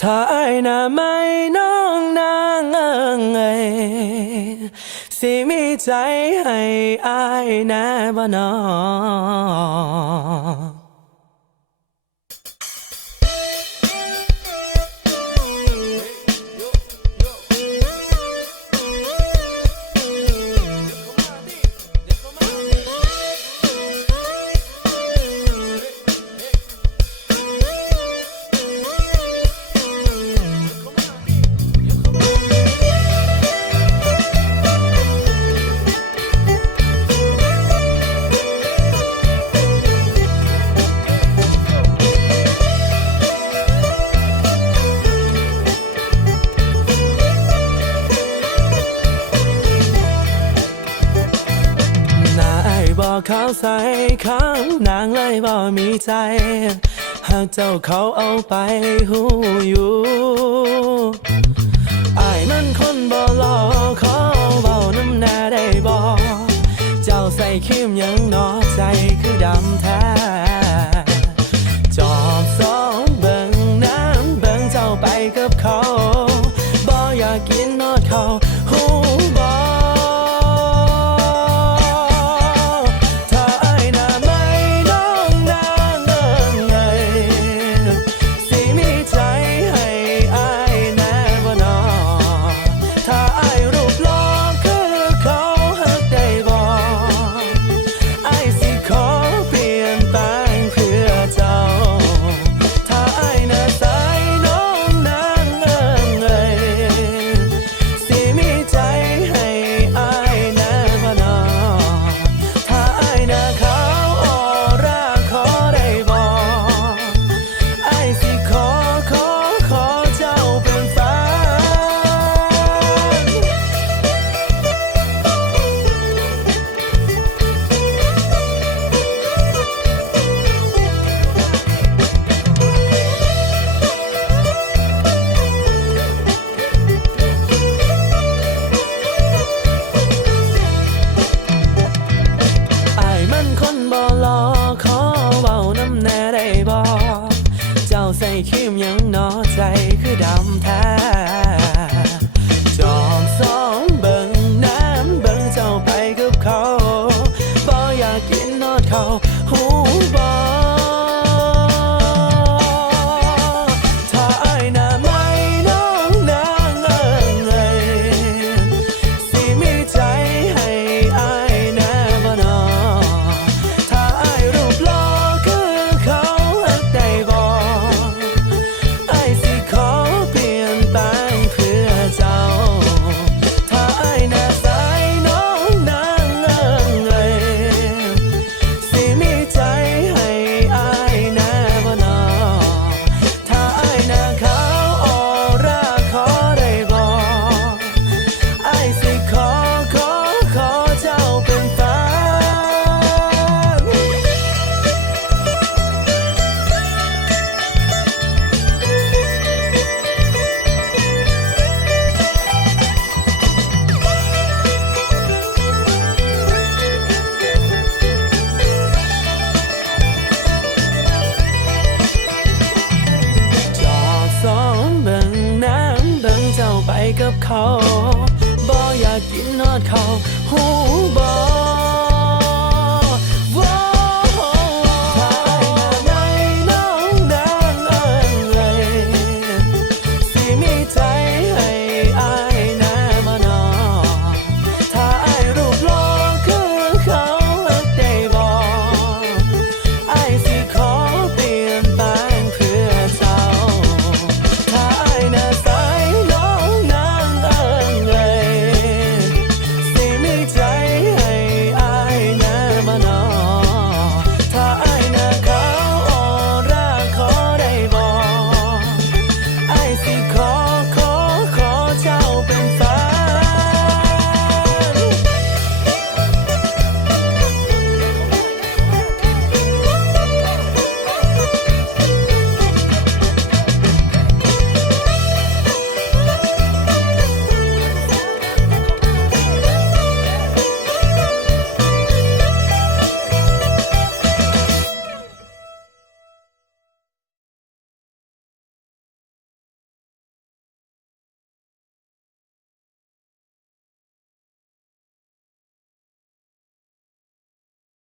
ถ้าไอ้หน้าไม่น้องนางเอ้ยสิมีใจให้ไอ้แน่บ่น้องาใส่ข้างนางเลยบ่มีใจ หากเจ้าเขาเอาไปหูอยู่อายมันคนบ่หลอขอเบาน้ำหน้าได้บ่เจ้าใส่คิมยังนอใจคือดำแท้จอบสองเบิ่งน้ำเบิ่งเจ้าไปกับเขา นบ่หลอขอเบาน้ำแน่ได้บ่เจ้าใส่ครีมยังนอใจคือดำแท้ กับเขาบ่อยากกินนอดเขาหูบ่